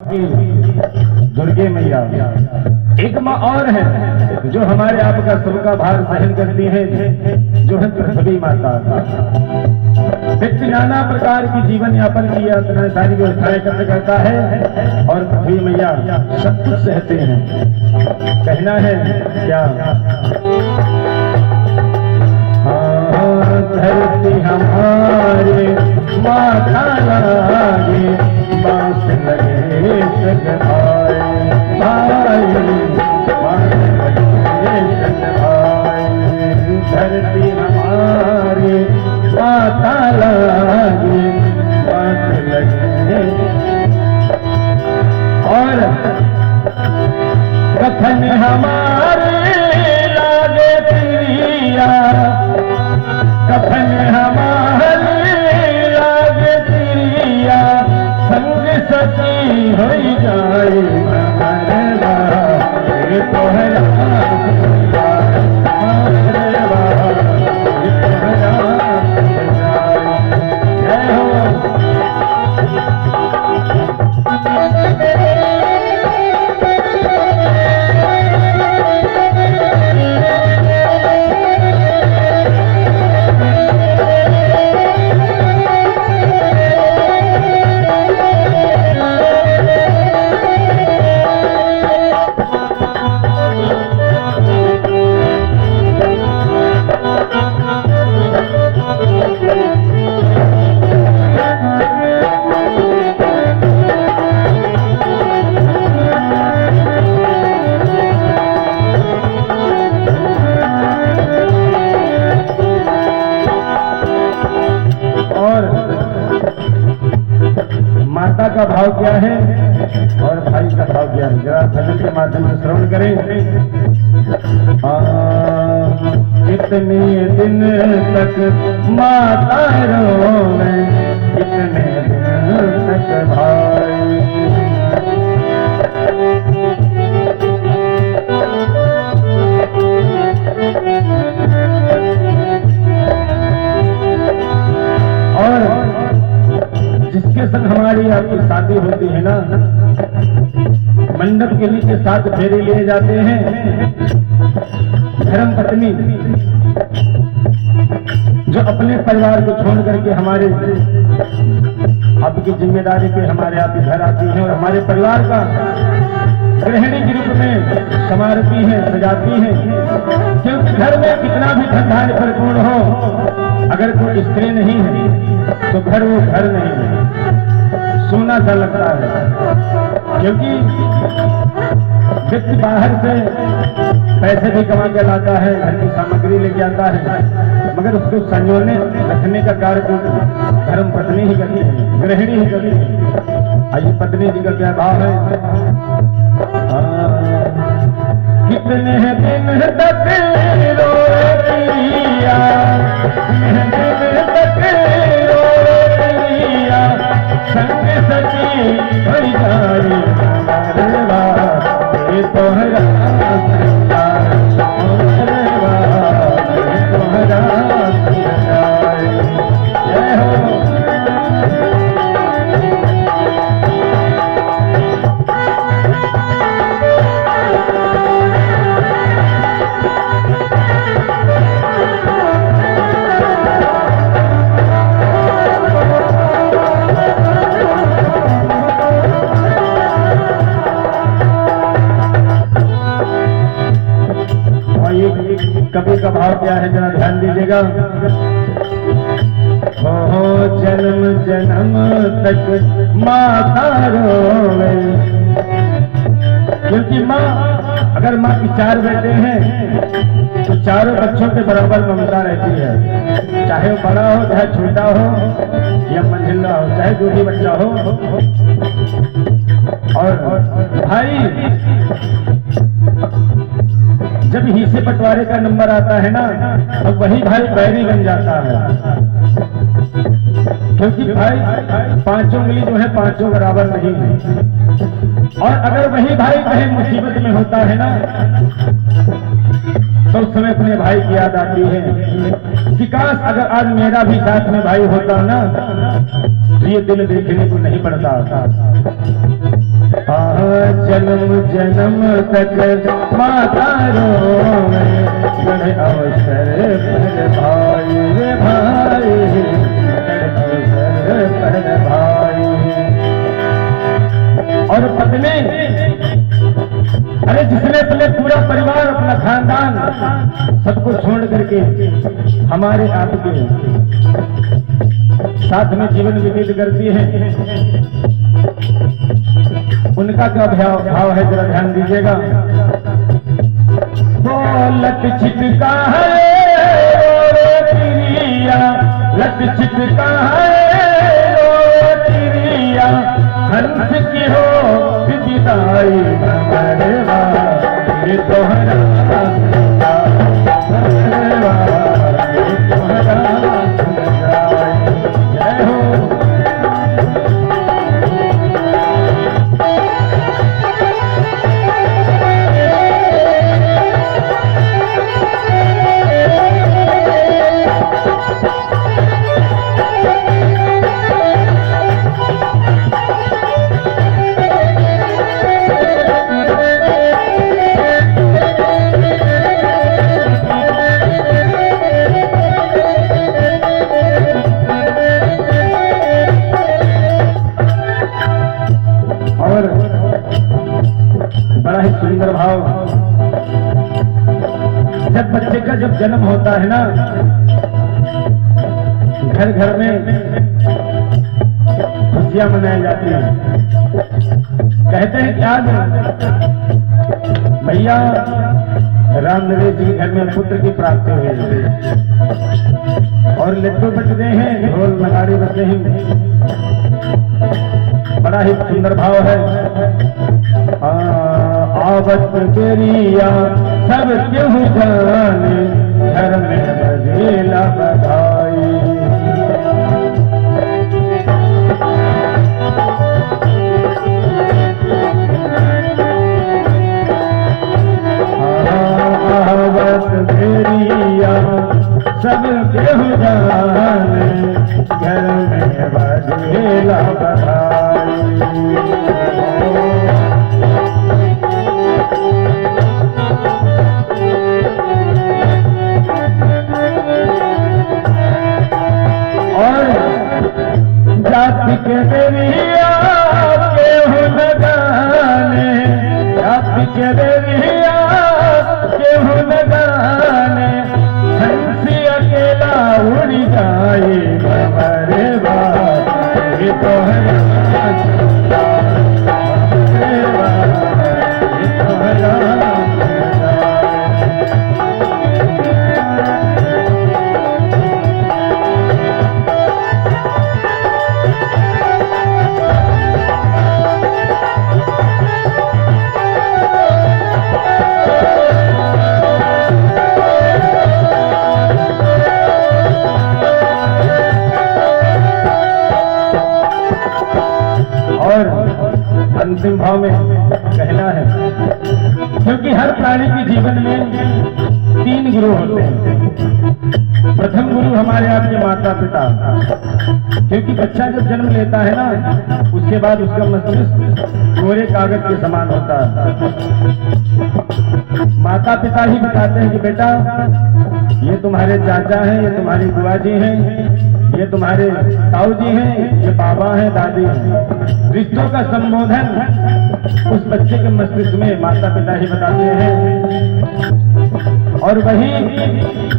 दुर्गे मैया एक माँ और है जो हमारे आपका सबका भार सहन करती है, जो है पृथ्वी माता। व्यक्ति नाना प्रकार की जीवन यापन की अपना सारी व्यवस्थाएं करता है और पृथ्वी मैया सब कुछ सहते हैं। कहना है क्या, धरती हमारे माता लागे, बांस लगे सग भाई भाई, बांस लगे सग भाई। धरती हमारे माता लागे, बांस लगे। और कथन हमारे लागे प्रिया, कथन हमारे लागे प्रिया, संग सची हो जाए मरवा तोहरा का भाव क्या है और भाई का भाव क्या है, जरा भजन के माध्यम से श्रवण करें। कितने दिन तक माता रोवे, कितने दिन तक भाई। और जिसके संग हमारी आपकी शादी होती है ना, मंडप के नीचे 7 फेरे लिए जाते हैं। धर्म पत्नी जो अपने परिवार को छोड़ करके हमारे आपकी जिम्मेदारी पे हमारे आप घर आती है और हमारे परिवार का गृहिणी के रूप में संवारती है, सजाती है। क्योंकि घर में कितना भी धन परिपूर्ण हो, अगर कोई स्त्री नहीं है तो घर वो घर नहीं है, सोना सा लगता है। क्योंकि व्यक्ति बाहर से पैसे भी कमा के लाता है, घर की सामग्री लेके आता है, मगर उसको संजोने रखने का कार्य तो धर्म पत्नी ही करती है, गृहिणी ही करती है। आइए पत्नी जी का क्या भाव है। कितने दिन तक रोतिया, दिन तक रोतिया, संग सची हो जाए मरवा तोहरा कवि का भाव क्या है, जरा ध्यान दीजिएगा। हो जन्म जन्म तक माता रोवे, क्योंकि माँ, अगर माँ की 4 बेटे हैं तो चारों बच्चों के बराबर ममता रहती है, चाहे वो बड़ा हो, चाहे छोटा हो या मंझिला हो, चाहे जो भी बच्चा हो। और भाई जब हिस्से बंटवारे का नंबर आता है ना, तो वही भाई बैरी बन जाता है। क्योंकि भाई 5 उंगली जो है 5 बराबर नहीं है। और अगर वही भाई कहीं मुसीबत में होता है ना, तो उस समय अपने भाई की याद आती है कि काश अगर आज मेरा भी साथ में भाई होता ना, तो ये दिन देखने को नहीं पड़ता। जन्म जन्म तक माता रोवे, गढ़ अवसर पर भाई रे भाई, गढ़ अवसर पर भाई। और पत्नी, अरे जिसने अपने पूरा परिवार, अपना खानदान सबको छोड़ करके हमारे आपके साथ में जीवन व्यतीत करती है, उनका क्या भाव है जरा ध्यान दीजिएगा। लट छिटका है तिरिया, लट छिटका है तिरिया, हंस की हो विदाई मरवा, ये तोहरा जय हो। बड़ा ही सुंदर भाव, जब बच्चे का जब जन्म होता है ना, घर घर में खुशियां मनाई जाती हैं। कहते हैं कि आज भैया राम नरेश जी के घर में पुत्र की प्राप्ति हुई और लड्डू बज रहे हैं, ढोल नगाड़े बज रहे हैं। बड़ा ही सुंदर भाव है। आवत तेरिया सब क्यों जाने, घर में बजेला बधाई। आवत तेरिया सब क्यों जाने, घर में बजेला बधाई। जाति के देविया केहू न जाने, जाति के देविया केहू न जाने, हंसी अकेला उड़ जाए हमारे बात, ये तो है अंतिम भाव में कहना है, क्योंकि हर प्राणी के जीवन में 3 गुरु होते हैं। प्रथम गुरु हमारे आपके माता पिता, क्योंकि बच्चा जब जन्म लेता है ना, उसके बाद उसका मस्तिष्क कोरे कागज के समान होता है। माता पिता ही बताते हैं कि बेटा ये तुम्हारे चाचा हैं, ये तुम्हारी बुआ जी हैं, ये तुम्हारे ताऊ जी हैं, ये बाबा हैं, दादी हैं। रिश्तों का संबोधन उस बच्चे के मस्तिष्क में माता पिता ही बताते हैं। और वही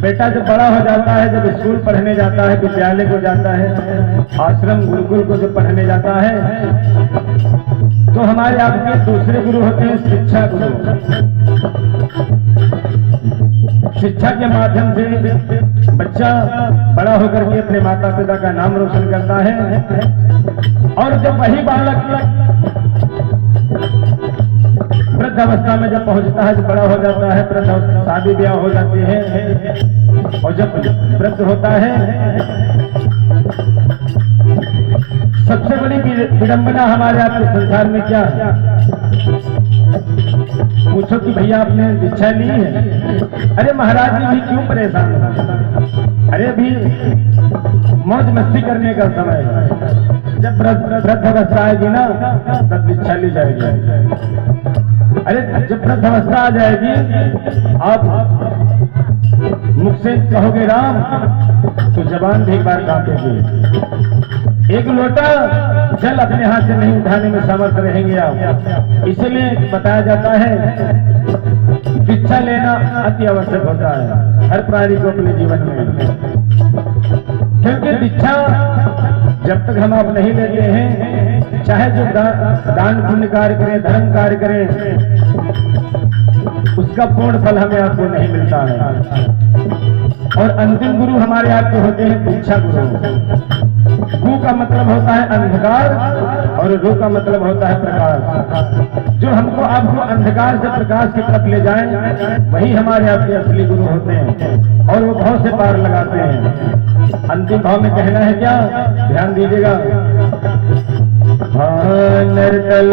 बेटा जब बड़ा हो जाता है, जब स्कूल पढ़ने जाता है, विद्यालय को जाता है, आश्रम गुरुकुल को जब पढ़ने जाता है, तो हमारे आपके दूसरे गुरु होते हैं शिक्षा गुरु। शिक्षा के माध्यम से बच्चा बड़ा होकर के अपने माता पिता का नाम रोशन करता है। और जब वही बालक वृद्ध अवस्था में जब पहुंचता है, जब बड़ा हो जाता है, वृद्ध अवस्था, शादी ब्याह हो जाती है, और जब वृद्ध होता है, सबसे बड़ी विडंबना हमारे आपके संसार में क्या है? पूछो कि भैया आपने दीक्षा ली है? अरे महाराज जी भी क्यों परेशान हो? अरे भी मौज मस्ती करने का समय है। जब वृद्ध अवस्था आएगी ना, तब दीक्षा ली जाएगी। अरे जब प्रथमावस्था आ जाएगी, आप मुख से कहोगे राम तो जबान भी एक बार कांपेगी। एक लोटा जल अपने हाथ से नहीं उठाने में समर्थ रहेंगे आप। इसलिए बताया जाता है दीक्षा लेना अति आवश्यक होता है हर प्राणी को अपने जीवन में, क्योंकि दीक्षा जब तक हम आप नहीं लेते हैं, चाहे जो दान पुण्य कार्य करें, धर्म कार्य करें, उसका पूर्ण फल हमें आपको नहीं मिलता है। और अंतिम गुरु हमारे आपके होते हैं दीक्षा गुरु। गु का मतलब होता है अंधकार और रू का मतलब होता है प्रकाश। जो हमको आपको अंधकार से प्रकाश की तरफ ले जाएं, वही हमारे आपके असली गुरु होते हैं और वो भाव से पार लगाते हैं। अंतिम भाव में कहना है क्या, ध्यान दीजिएगा। नर तल